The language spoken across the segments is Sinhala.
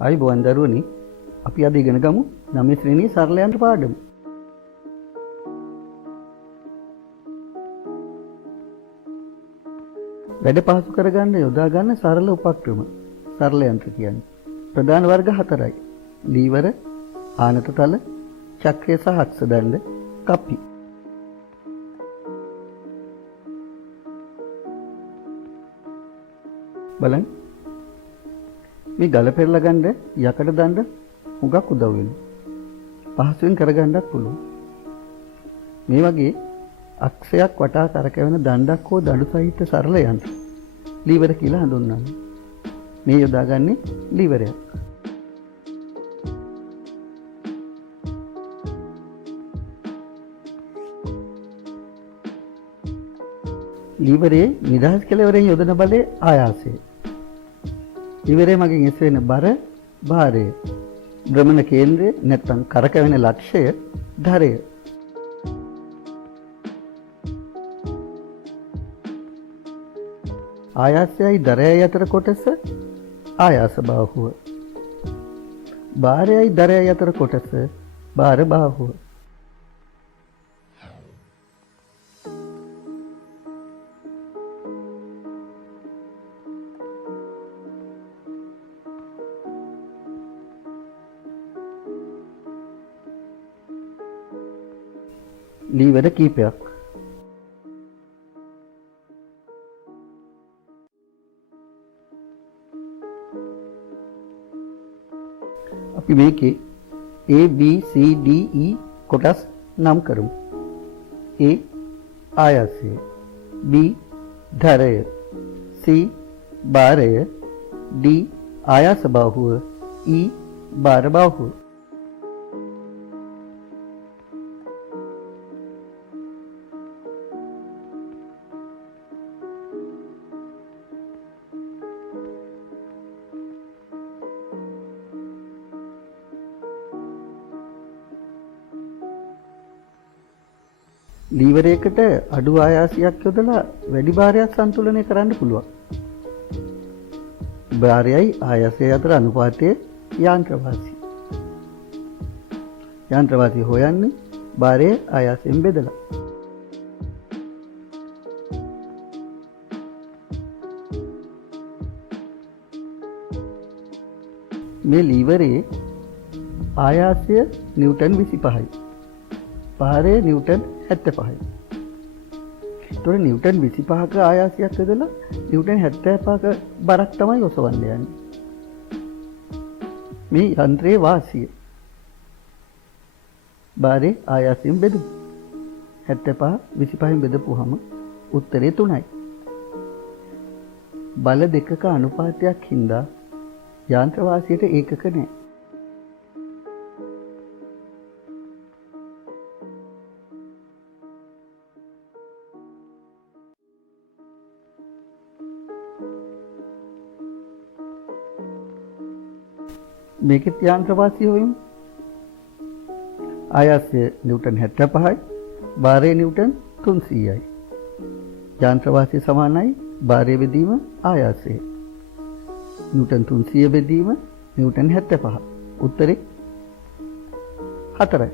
ආයුබෝවන් දරුවනි, අපි අද ඉගෙන ගමු 9 ශ්‍රේණියේ සරල යන්ත්‍ර පාඩම. වැඩ පහසු කරගන්න යොදා ගන්න සරල උපක්‍රම. සරල යන්ත්‍ර කියන්නේ ප්‍රධාන වර්ග 4යි. ලීවර, ආනත තල, චක්‍රය සහ අක්ෂ දණ්ඩ, කප්පි. බලන්න. මේ ගල පෙරලා ගන්න යකඩ දණ්ඩ හුඟක් උදව් වෙනවා. පහසුවෙන් කරගන්නත් පුළුවන්. මේ වගේ අක්ෂයක් වටා කරකැවෙන දණ්ඩක් හෝ දඬු සහිත සරල යන්ත්‍ර ලීවර කියලා හඳුන්වනවා. මේ යොදාගන්නේ ලීවරයක්. ලීවරයේ නිදහස් කෙළවරෙන් යොදන බලය ආයාසය. ලීවරයේ මගින් එසවෙන බර භාරය. භ්‍රමණ කේන්ද්‍රය නැත්නම් කරකැවෙන ලක්ෂය ධරය. ආයාසයයි ධරයයි අතර කොටස ආයාස බාහුව. භාරයයි ධරයයි අතර කොටස භාර බාහුව. ලීවර කීපයක්. අපි මේකේ A B C D E කොටස් නම් කරමු. A ආයාසය, B ධරය, C භාරය, D ආයාස බාහුව, E භාර බාහුව. ලීවරයකට අඩු ආයාසයක් යොදලා වැඩි භාරයක් සන්තුලනය කරන්න පුළුවන්. භාරයයි ආයාසයයි අතර අනුපාතය යාන්ත්‍රවාසී. යාන්ත්‍රවාසී හොයන්නේ භාරය ආයාසයෙන් බෙදලා. මේ ලීවරයේ ආයාසය නිව්ටන් 25යි. භාරය නිව්ටන් 75යි. ඒතකොට නිව්ටන් 25ක ආයාසයක් යොදලා නිව්ටන් 75ක බරක් තමයි ඔසවන්න යන්නේ. මේ යන්ත්‍රයේ වාසිය. භාරය ආයාසයෙන් බෙදමු. 75 25න් බෙදපුවාම උත්තරේ 3යි. බල දෙකක අනුපාතයක් හින්දා යාන්ත්‍ර වාසියට ඒකක නැහැ. මේකෙත් යාන්ත්‍ර වාසිය හොයමු. ආයාසය නිව්ටන් 75යි, භාරය නිව්ටන් 300යි. යාන්ත්‍ර වාසිය සමානයි භාරය බෙදීම ආයාසය. නිව්ටන් 300 බෙදීම නිව්ටන් 75. උත්තරේ 4යි.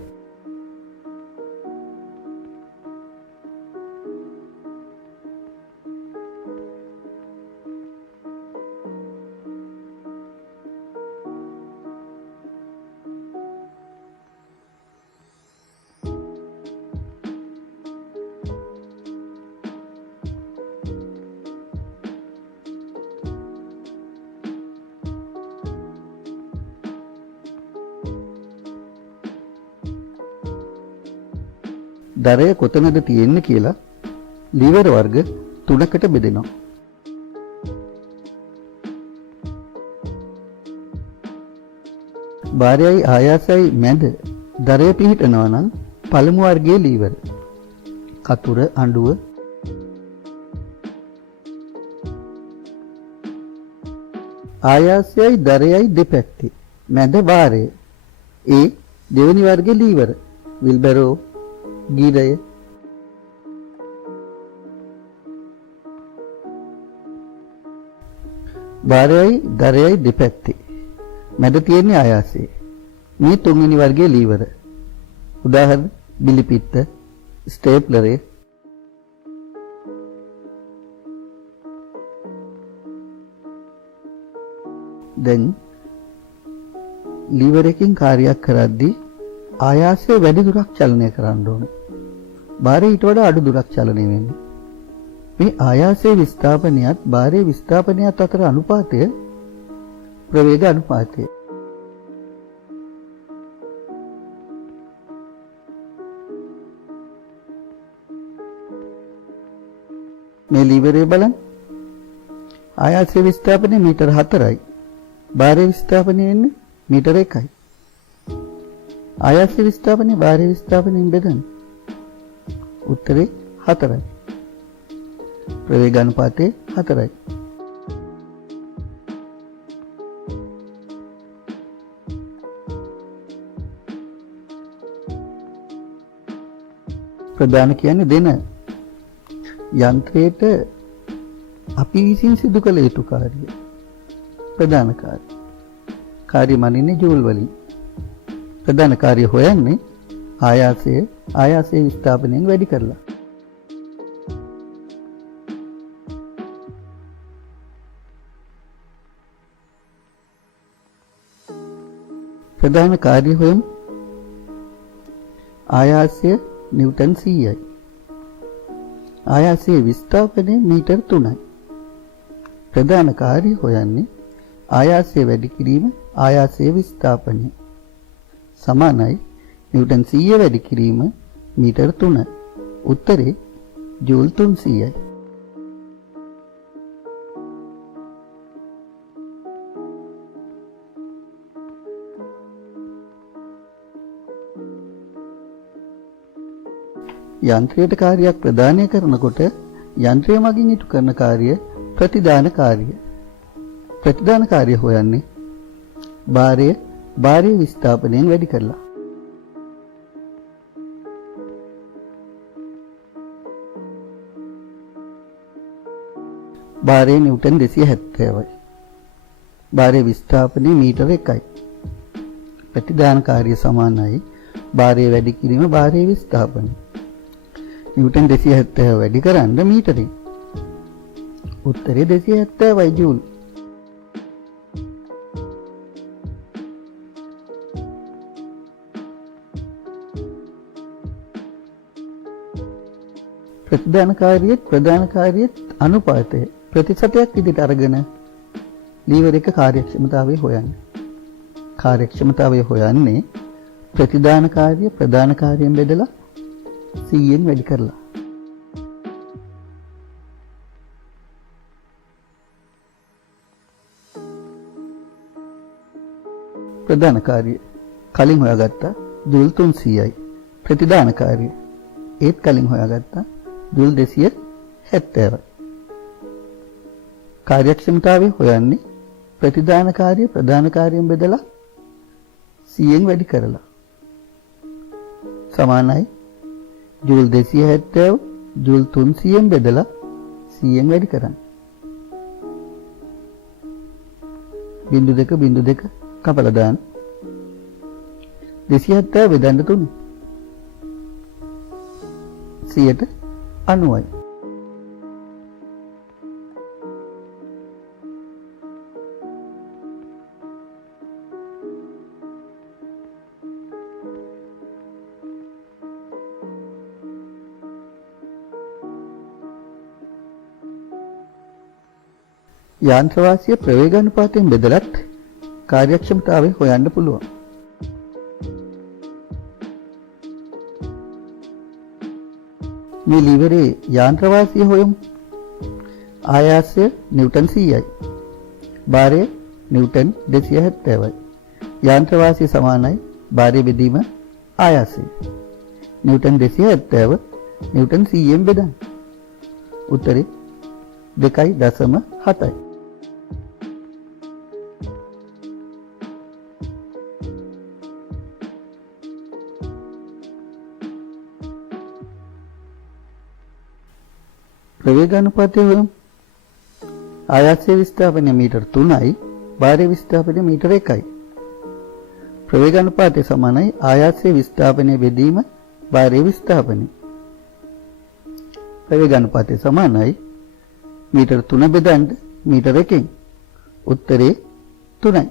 ධරය කොතනද තියෙන්නේ කියලා ලීවර වර්ග 3කට බෙදෙනවා. භාරයයි ආයාසයයි මැද ධරය පිහිටනවා නම් පළමු වර්ගයේ ලීවර. කතුර අඬුව. ආයාසයයි ධරයයි දෙපැත්තේ මැද භාරය. ඒ දෙවෙනි වර්ගයේ ලීවර. විල්බරෝ, ගිරය. භාරයයි ධරයයි දෙපැත්තේ මැද තියෙන්නේ ආයාසය. මේ තුන්වෙනි වර්ගයේ ලීවර. උදාහරණ බිලිපිත්ත, ස්ටේප්ලරේ. දැන් ලීවර එකකින් කාර්යයක් කරද්දී ආයාසය වැඩි දුරක් චලනය කරන්න ඕනේ. භාරය ඊට වඩා අඩු දුරක් චලනය වෙන්නේ. මේ ආයාසයේ විස්ථාපනයත් භාරයේ විස්ථාපනයත් අතර අනුපාතය ප්‍රවේග අනුපාතය. මේ ලීවරේ බලන්න. ආයාසයේ විස්ථාපනය මීටර 4යි. භාරයේ විස්ථාපනය වෙන්නේ මීටර 1යි. ආයාසයේ විස්ථාපනය භාරයේ විස්ථාපනයෙන් බෙදන්න. උත්තරේ 4යි. ප්‍රවේග අනුපාතය 4යි. ප්‍රධාන කියන්නේ දෙන යන්ත්‍රයට අපි විසින් සිදු කළ යුතු කාර්යය. ප්‍රධාන කාර්ය. කාර්ය මනින්නේ ජූල් වලින්. ප්‍රධාන කාර්ය හොයන්නේ ආයාසයේ විස්ථාපනයෙන් වැඩි කරලා. ප්‍රධාන කාර්ය හොයමු. ආයාසය නිව්ටන් 100යි. ආයාසයේ විස්ථාපනය මීටර 3යි. ප්‍රධාන කාර්ය හොයන්නේ ආයාසය වැඩි කිරීම ආයාසයේ විස්ථාපනය සමානයි නිව්ටන් 100 වැඩි කිරීම මීටර 3. උත්තරේ ජූල් 300යි. යන්ත්‍රයට කාර්යයක් ප්‍රදානය කරනකොට යන්ත්‍රය මගින් ඉටු කරන කාර්ය ප්‍රතිදාන කාර්ය. ප්‍රතිදාන කාර්ය හොයන්නේ භාරයේ විස්ථාපනයෙන් වැඩි කරලා. භාරය නිව්ටන් 270යි. භාරයේ විස්ථාපනය මීටර 1යි. ප්‍රතිදාන කාර්ය සමානයි භාරය වැඩි කිරීම භාරයේ විස්ථාපනය. නිව්ටන් 270 වැඩි කරන්න මීටරේ. උත්තරේ 270යි ජූල්. ප්‍රධාන කාර්යයත් අනුපාතය ප්‍රතිශතයක් විදිහට අරගෙන ලීවර එක කාර්යක්ෂමතාවය හොයන්නේ. කාර්යක්ෂමතාවය හොයන්නේ ප්‍රතිදාන කාර්ය ප්‍රධාන කාර්යයෙන් බෙදලා 100න් වැඩි කරලා. ප්‍රධාන කාර්ය කලින් හොයාගත්තා ජූල් 300යි. ප්‍රතිදාන කාර්ය ඒත් කලින් හොයාගත්තා ජූල් 270යි. කාර්යක්ෂමතාවය හොයන්නේ ප්‍රතිදාන කාර්ය ප්‍රධාන කාර්යයෙන් බෙදලා 100න් වැඩි කරලා. සමානයි ජූල් 270 ජූල් 300න් බෙදලා 100න් වැඩි කරන්න. බිංදු දෙක කපලා දාන්න. 270 බෙදන්න 3 90යි. යාන්ත්‍රවාසිය ප්‍රවේගානුපාතයෙන් බෙදලත් කාර්යක්ෂමතාවය හොයන්න පුළුවන්. මේ ලීවරේ යාන්ත්‍රවාසිය හොයමු. ආයාසය නිව්ටන් 100යි. භාරය නිව්ටන් 270යි. යාන්ත්‍රවාසිය සමානයි භාරය බෙදීම ආයාසය. නිව්ටන් 270 නිව්ටන් 100ෙන් බෙදන්න. උත්තරේ 2.7යි. ප්‍රවේගානුපාතය හොයමු. ආයාසයේ විස්ථාපනය මීටර 3යි, භාරයේ විස්ථාපනය මීටර 1යි. ප්‍රවේගානුපාතය සමානයි ආයාසයේ විස්ථාපනයේ බෙදීම භාරයේ විස්ථාපනය. ප්‍රවේගානුපාතය සමානයි මීටර 3 බෙදන්න මීටර 1කින්. උත්තරේ 3යි.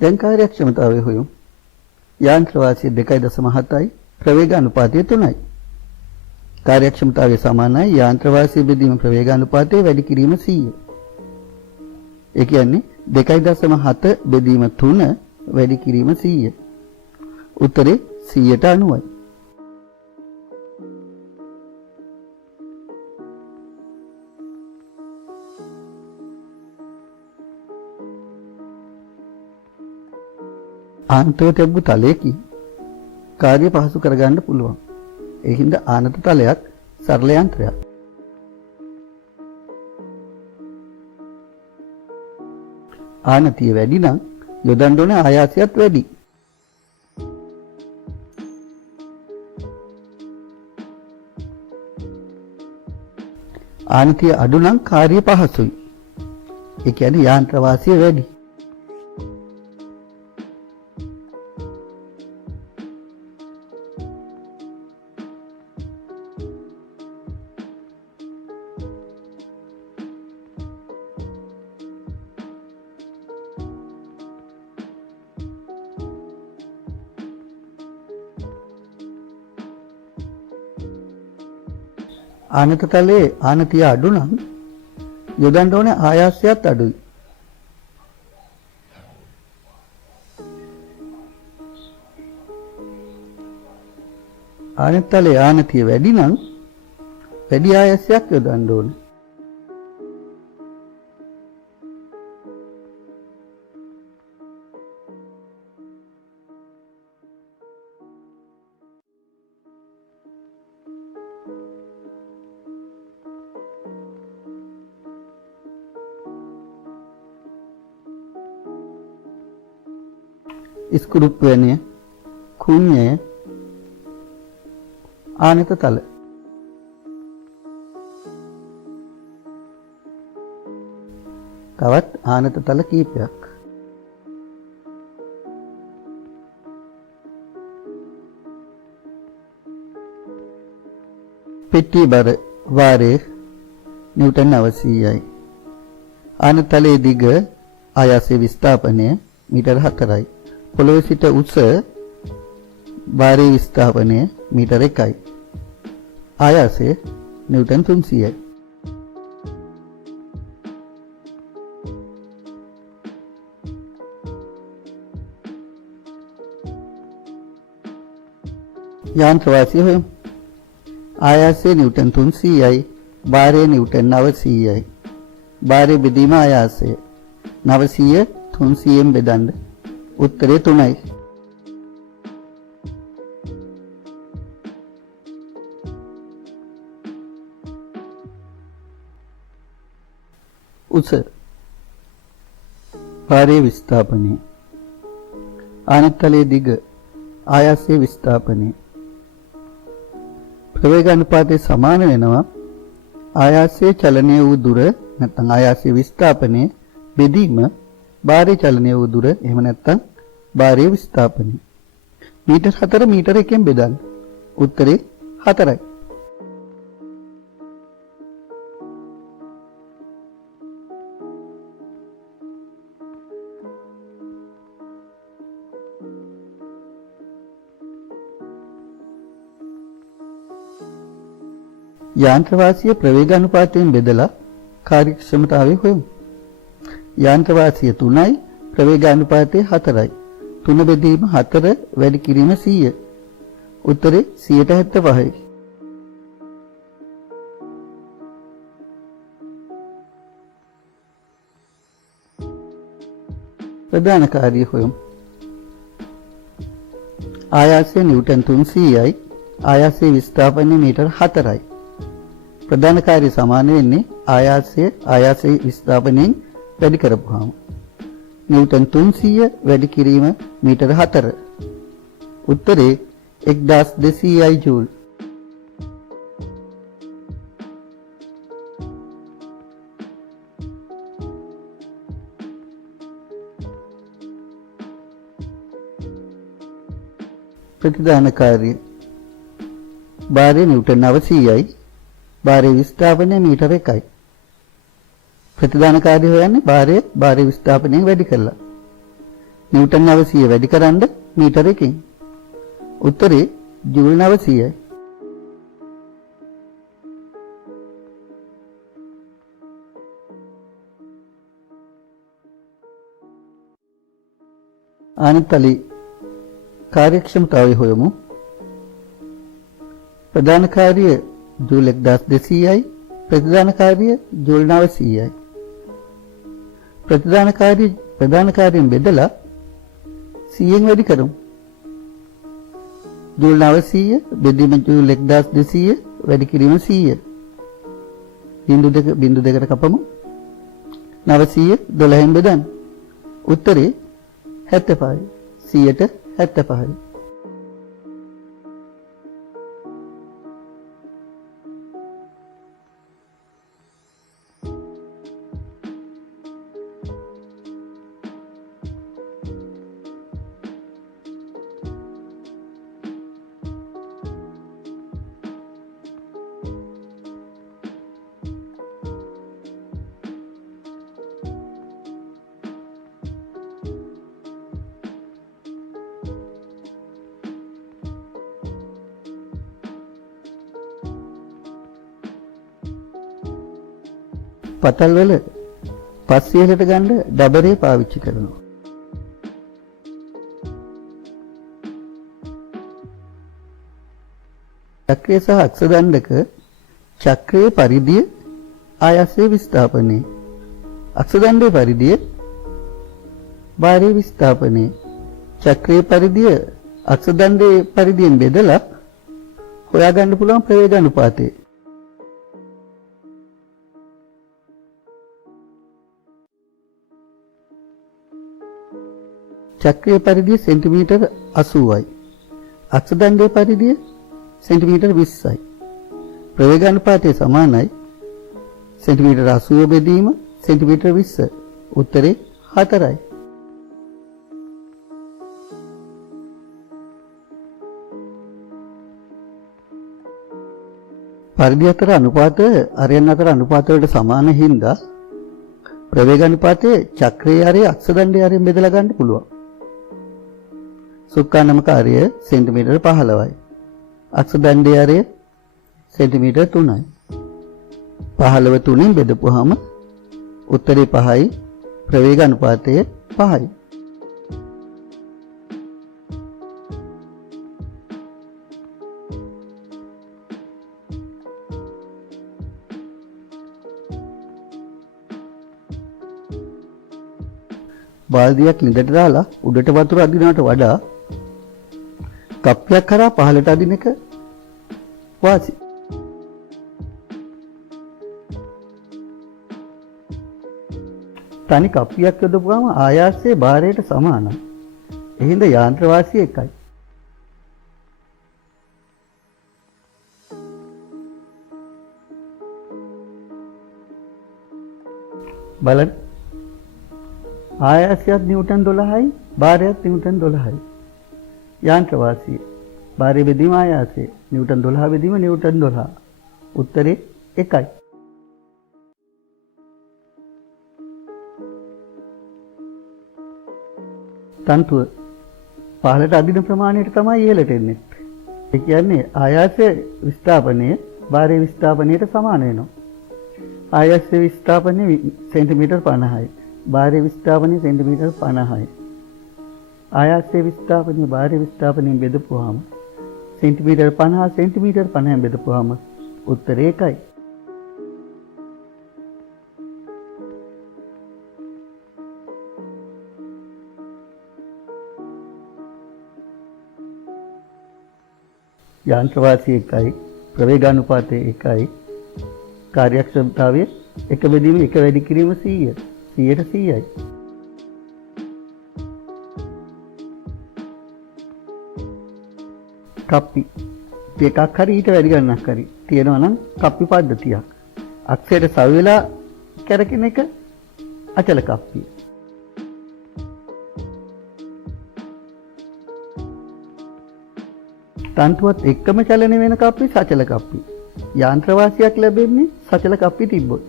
දැන් කාර්යක්ෂමතාවය හොයමු. යාන්ත්‍ර වාසිය 2.7යි ප්‍රවේගානුපාතය 3යි. කාර්යක්ෂමතාවය සමානයි යාන්ත්‍ර වාසිය බෙදීම ප්‍රවේගානුපාතය වැඩි කිරීම 100. ඒ කියන්නේ 2.7 බෙදීම 3 වැඩි කිරීම 100. උත්තරේ 190යි. ආනතව තිබු තලයකින් කාර්ය පහසු කරගන්න පුළුවන්. ඒ හින්දා ආනත තලයක් සරල යන්ත්‍රයක්. ආනතිය වැඩි නම් යොදන්න ඕනේ ආයාසයත් වැඩි. ආනතිය අඩු නම් කාර්ය පහසුයි. ඒ කියන්නේ යාන්ත්‍ර වාසිය වැඩි. ආනත තලයේ ආනතිය අඩු නම් යොදන්න ඕනේ ආයාසයත් අඩුයි. ආනත තලයේ ආනතිය වැඩි නම් වැඩි ආයාසයක් යොදන්න ඕනේ. ස්කුරුප්පුවැනිය කුඤ්ඤය ආනත තල. තවත් ආනත තල කීපයක්. පෙට්ටිය බර වාරයේ නිව්ටන් 900යි. ආනත තලයේ දිග ආයාසයේ විස්ථාපනය මීටර 4යි. පොළොවේ සිට උස භාරයේ විස්ථාපනය මීටර 1යි. ආයාසය නිව්ටන් 300යි. යාන්ත්‍ර වාසිය හොයමු. ආයාසය නිව්ටන් 300යි. භාරය නිව්ටන් 900යි. භාරයේ බෙදීම ආයාසය 900 300න් බෙදන්න. උත්තරේ 3යි. උස භාරයේ විස්ථාපනය ආනතලයේ දිග ආයාසයේ විස්ථාපනය ප්‍රවේගානුපාතයේ සමාන වෙනවා ආයාසයේ චලනය වූ දුර නැත්නම් ආයාසයේ විස්ථාපනය බෙදීම භාරයේ චලනය වූ දුර එහෙම නැත්නම් භාරයේ විස්ථාපනය. මීටර 4 මීටර 1කින් බෙදන්න. උත්තරේ 4යි. යාන්ත්‍ර වාසිය ප්‍රවේගානුපාතයෙන් බෙදලා කාර්යක්ෂමතාවය හොයමු. යාන්ත්‍ර වාසිය 3යි ප්‍රවේගානුපාතය 4යි. 3 බෙදීම 4 වැඩි කිරීම 100. උත්තරේ 175යි. ප්‍රධාන කාර්ය හොයමු. ආයාසය නිව්ටන් 300යි. ආයාසයේ විස්ථාපනය මීටර 4යි. ප්‍රධාන කාර්ය සමාන වෙන්නේ ආයාසයේ විස්ථාපනයෙන් වැඩි කරපුවාම. නිව්ටන් 300 වැඩි කිරීම මීටර 4. උත්තරේ 1200යි ජූල්. ප්‍රතිදානකාරිය භාරය නිව්ටන් 900යි. භාරයේ විස්ථාපනය මීටර 1යි. ප්‍රතිදානකාරිය හොයන්නේ භාරයේ විස්ථාපනයෙන් වැඩි කරලා. නිව්ටන් 900 වැඩි කරන්න මීටර 1කින්. උත්තරේ ජූල් 900යි. ආනතලි කාර්යක්ෂමතාවය හොයමු. ප්‍රධානකාරිය ජූල් 1200යි. ප්‍රතිදානකාරිය ජූල් 900යි. ප්‍රධානකාරියෙන් බෙදලා 100න් වැඩි කරමු. ජූල් 900 බෙදීම ජූල් 1200 වැඩි කිරීම 100. බිංදු දෙකට කපමු. 900 12න් බෙදන්න. උත්තරේ 75යි. 100ට 75යි. පතල් වල පස්සියකට ගන්න ඩබරේ පාවිච්චි කරනවා. චක්‍රය සහ අක්ෂදණ්ඩක චක්‍රයේ පරිධිය ආයාසයේ විස්ථාපනය. අක්ෂදණ්ඩයේ පරිධිය භාරයේ විස්ථාපනය. චක්‍රයේ පරිධිය අක්ෂදණ්ඩයේ පරිධියෙන් බෙදලා හොයාගන්න පුළුවන් ප්‍රවේගානුපාතය. චක්‍රයේ පරිධිය සෙන්ටිමීටර් 80යි. අක්ෂදණ්ඩයේ පරිධිය සෙන්ටිමීටර් 20යි. ප්‍රවේගානුපාතය සමානයි. සෙන්ටිමීටර් 80 බෙදීම සෙන්ටිමීටර් 20. උත්තරේ 4යි. පරිධි අතර අනුපාතය අරයන් අතර අනුපාත වලට සමාන හින්දා ප්‍රවේගානුපාතයේ චක්‍රයේ හරය අක්ෂදණ්ඩයේ හරයෙන් බෙදලා ගන්න පුළුවන්. සුක්කානමක හරය සෙන්ටිමීටර් 15යි. අක්ෂදණ්ඩයේ හරය සෙන්ටිමීටර් 3යි. 15 3න් බෙදපුවාම උත්තරේ 5යි. ප්‍රවේගානුපාතය 5යි. බාල්දියක් ලිඳට දාලා උඩට වතුර අදිනවට වඩා කප්පියක් කරා පහළට අදින එක වාසි. තනි කප්පියක් යොදපුවාම ආයාසයේ භාරයට සමානයි. එහෙනම් යාන්ත්‍ර වාසිය එකයි. බලන්න ආයාසයත් නිව්ටන් 12යි භාරයත් නිව්ටන් 12යි. යාන්ත්‍ර වාසිය භාරය බෙදීම ආයාසය නිව්ටන් 12 බෙදීම නිව්ටන් 12. උත්තරේ 1යි. තන්තුව පහළට අදින ප්‍රමාණයට තමයි ඉහළට එන්නේ. ඒ කියන්නේ ආයාසය විස්ථාපනය භාරයේ විස්ථාපනයට සමාන වෙනවා. ආයාසයේ විස්ථාපනය සෙන්ටිමීටර් 50යි. භාරයේ විස්ථාපනය සෙන්ටිමීටර් 50යි. ආයාසයේ විස්ථාපනය භාරයේ විස්ථාපනයෙන් බෙදපුවාම සෙන්ටිමීටර් 50 සෙන්ටිමීටර් 50න් බෙදපුවාම උත්තරේ 1යි. යාන්ත්‍ර වාසිය 1යි. ප්‍රවේගානුපාතය 1යි. කාර්යක්ෂමතාවය 1 බෙදීම 1 වැඩි කිරීම 100. 100ට 100යි. කප්පි. එකක් හරි ඊට වැඩි ගණනක් හරි තියෙනවා නම් කප්පි පද්ධතියක්. අක්ෂයට සවි වෙලා කැරකෙන එක අචල කප්පිය. තන්තුවත් එක්කම චලනය වෙන කප්පි සචල කප්පි. යාන්ත්‍ර වාසියක් ලැබෙන්නේ සචල කප්පි තිබ්බොත්.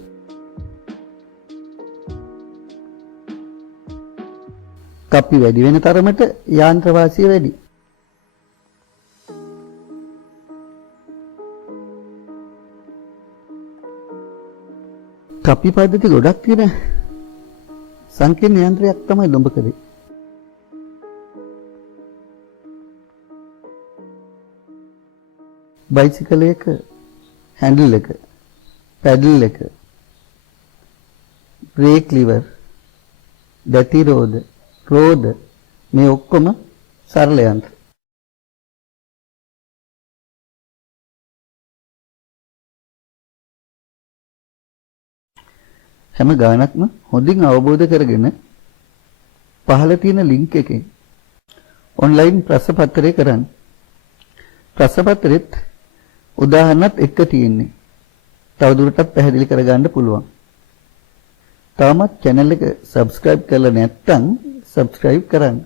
කප්පි වැඩි වෙන තරමට යාන්ත්‍ර වාසිය වැඩි. කප්පි පද්ධති ගොඩක් තියෙන සංකීර්ණ යන්ත්‍රයක් තමයි දොඹ කරේ. බයිසිකල් එක හැන්ඩල් එක පැඩල් එක බ්‍රේක් ලිවර් ගති රෝද මේ ඔක්කොම සරල යන්ත්‍ර. හැම ගානක්ම හොඳින් අවබෝධ කරගෙන පහළ තියෙන ලින්ක් එකෙන් ඔන්ලයින් ප්‍රශ්න පත්‍රය කරන්න. ප්‍රශ්න පත්‍රෙත් උදාහරණත් එක්ක තියෙන්නේ. තවදුරටත් පැහැදිලි කරගන්න පුළුවන්. තාමත් channel එක subscribe කරලා නැත්නම් subscribe කරන්න.